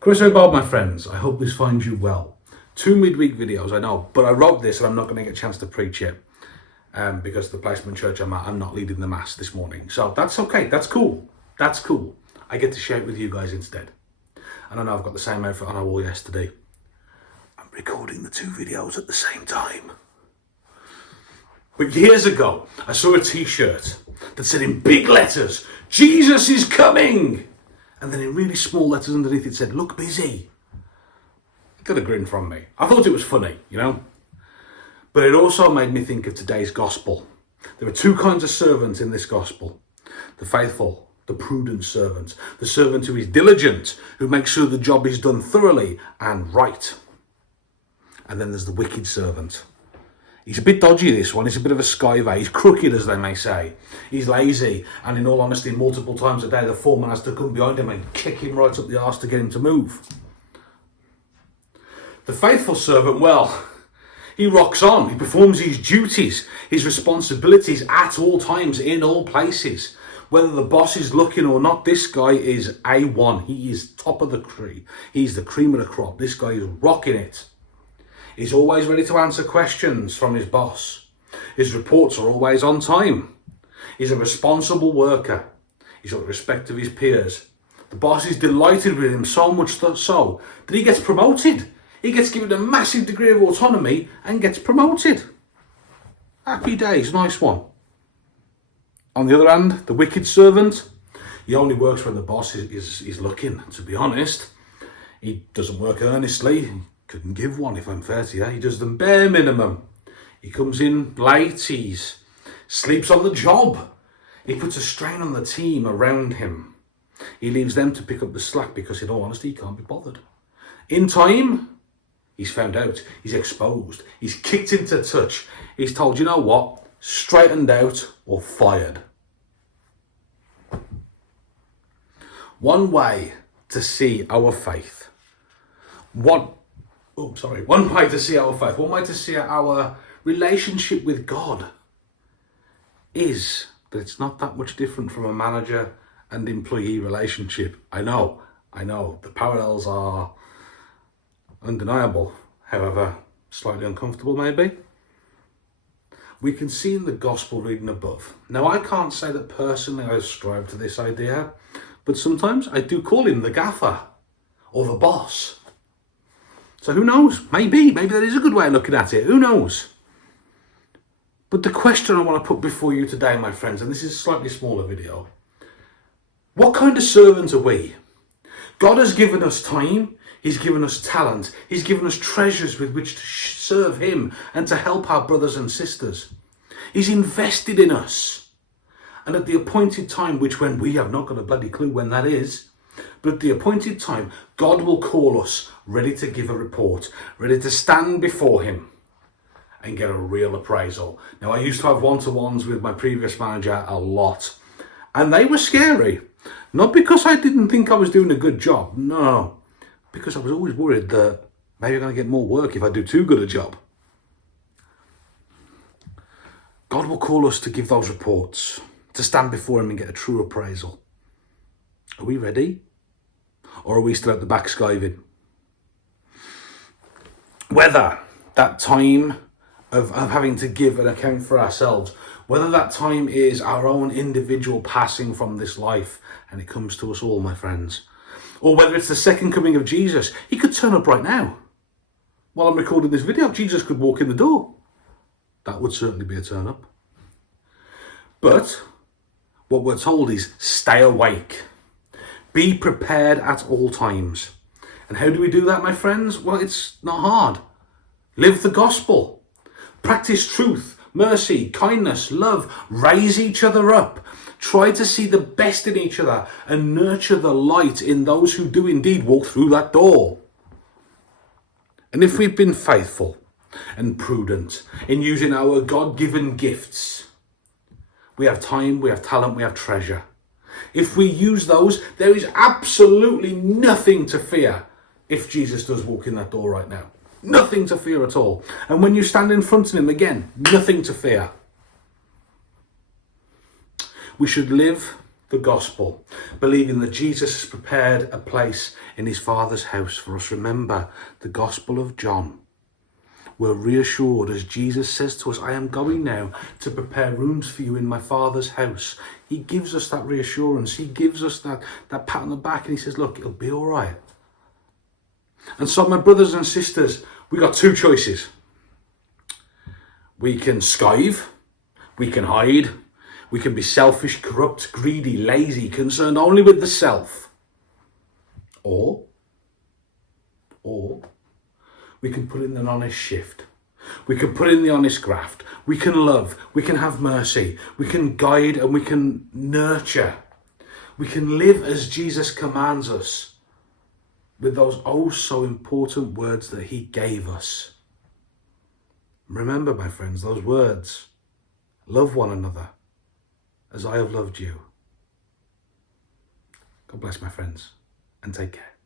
Chris O'Bob, my friends, I hope this finds you well. 2 midweek videos, I know, but I wrote this and I'm not going to get a chance to preach it because the placement church I'm at, I'm not leading the mass this morning. So that's okay, that's cool, that's cool. I get to share it with you guys instead. And I know I've got the same outfit on I wore yesterday. I'm recording the 2 videos at the same time. But years ago, I saw a t-shirt that said in big letters, Jesus is coming! And then in really small letters underneath it said, look busy. It got a grin from me. I thought it was funny, you know. But it also made me think of today's gospel. There are 2 kinds of servants in this gospel. The faithful, the prudent servant. The servant who is diligent, who makes sure the job is done thoroughly and right. And then there's the wicked servant. He's a bit dodgy, this one. He's a bit of a skiver. He's crooked, as they may say. He's lazy. And in all honesty, multiple times a day, the foreman has to come behind him and kick him right up the arse to get him to move. The faithful servant, well, he rocks on. He performs his duties, his responsibilities at all times, in all places. Whether the boss is looking or not, this guy is A1. He is top of the tree. He's the cream of the crop. This guy is rocking it. He's always ready to answer questions from his boss. His reports are always on time. He's a responsible worker. He's got the respect of his peers. The boss is delighted with him so much so that he gets promoted. He gets given a massive degree of autonomy and gets promoted. Happy days, nice one. On the other hand, the wicked servant, he only works when the boss is looking, to be honest. He doesn't work earnestly. Couldn't give one if I'm fair to you. He does the bare minimum. He comes in late, he sleeps on the job. He puts a strain on the team around him. He leaves them to pick up the slack because in all honesty, he can't be bothered. In time, he's found out, he's exposed, he's kicked into touch. He's told, you know what, straightened out or fired. One way to see our faith. One way to see our faith, one way to see our relationship with God is that it's not that much different from a manager and employee relationship. I know, the parallels are undeniable, however, slightly uncomfortable maybe. We can see in the gospel reading above. Now, I can't say that personally I ascribe to this idea, but sometimes I do call him the gaffer or the boss. So who knows? Maybe that is a good way of looking at it. Who knows? But the question I want to put before you today, my friends, and this is a slightly smaller video. What kind of servants are we? God has given us time. He's given us talent. He's given us treasures with which to serve him and to help our brothers and sisters. He's invested in us. And at the appointed time, which when we have not got a bloody clue when that is, but at the appointed time, God will call us ready to give a report, ready to stand before him and get a real appraisal. Now, I used to have one-to-ones with my previous manager a lot, and they were scary. Not because I didn't think I was doing a good job, no, because I was always worried that maybe I'm going to get more work if I do too good a job. God will call us to give those reports, to stand before him and get a true appraisal. Are we ready? Or are we still at the back skiving? Whether that time of having to give an account for ourselves, whether that time is our own individual passing from this life, and it comes to us all, my friends, or whether it's the second coming of Jesus. He could turn up right now. While I'm recording this video, Jesus could walk in the door. That would certainly be a turn up. But what we're told is stay awake. Be prepared at all times. And how do we do that, my friends? Well, it's not hard. Live the gospel. Practice truth, mercy, kindness, love. Raise each other up. Try to see the best in each other and nurture the light in those who do indeed walk through that door. And if we've been faithful and prudent in using our God-given gifts, we have time, we have talent, we have treasure. If we use those, there is absolutely nothing to fear if Jesus does walk in that door right now. Nothing to fear at all. And when you stand in front of him, again, nothing to fear. We should live the gospel, believing that Jesus has prepared a place in his Father's house for us. Remember the Gospel of John. We're reassured as Jesus says to us, I am going now to prepare rooms for you in my Father's house. He gives us that reassurance. He gives us that pat on the back, and he says, look, it'll be all right. And so, my brothers and sisters, we got two choices. We can skive, we can hide, we can be selfish, corrupt, greedy, lazy, concerned only with the self. Or we can put in an honest shift. We can put in the honest graft. We can love, we can have mercy, we can guide, and we can nurture. We can live as Jesus commands us with those oh so important words that he gave us. Remember, my friends, those words. Love one another as I have loved you. God bless, my friends, and take care.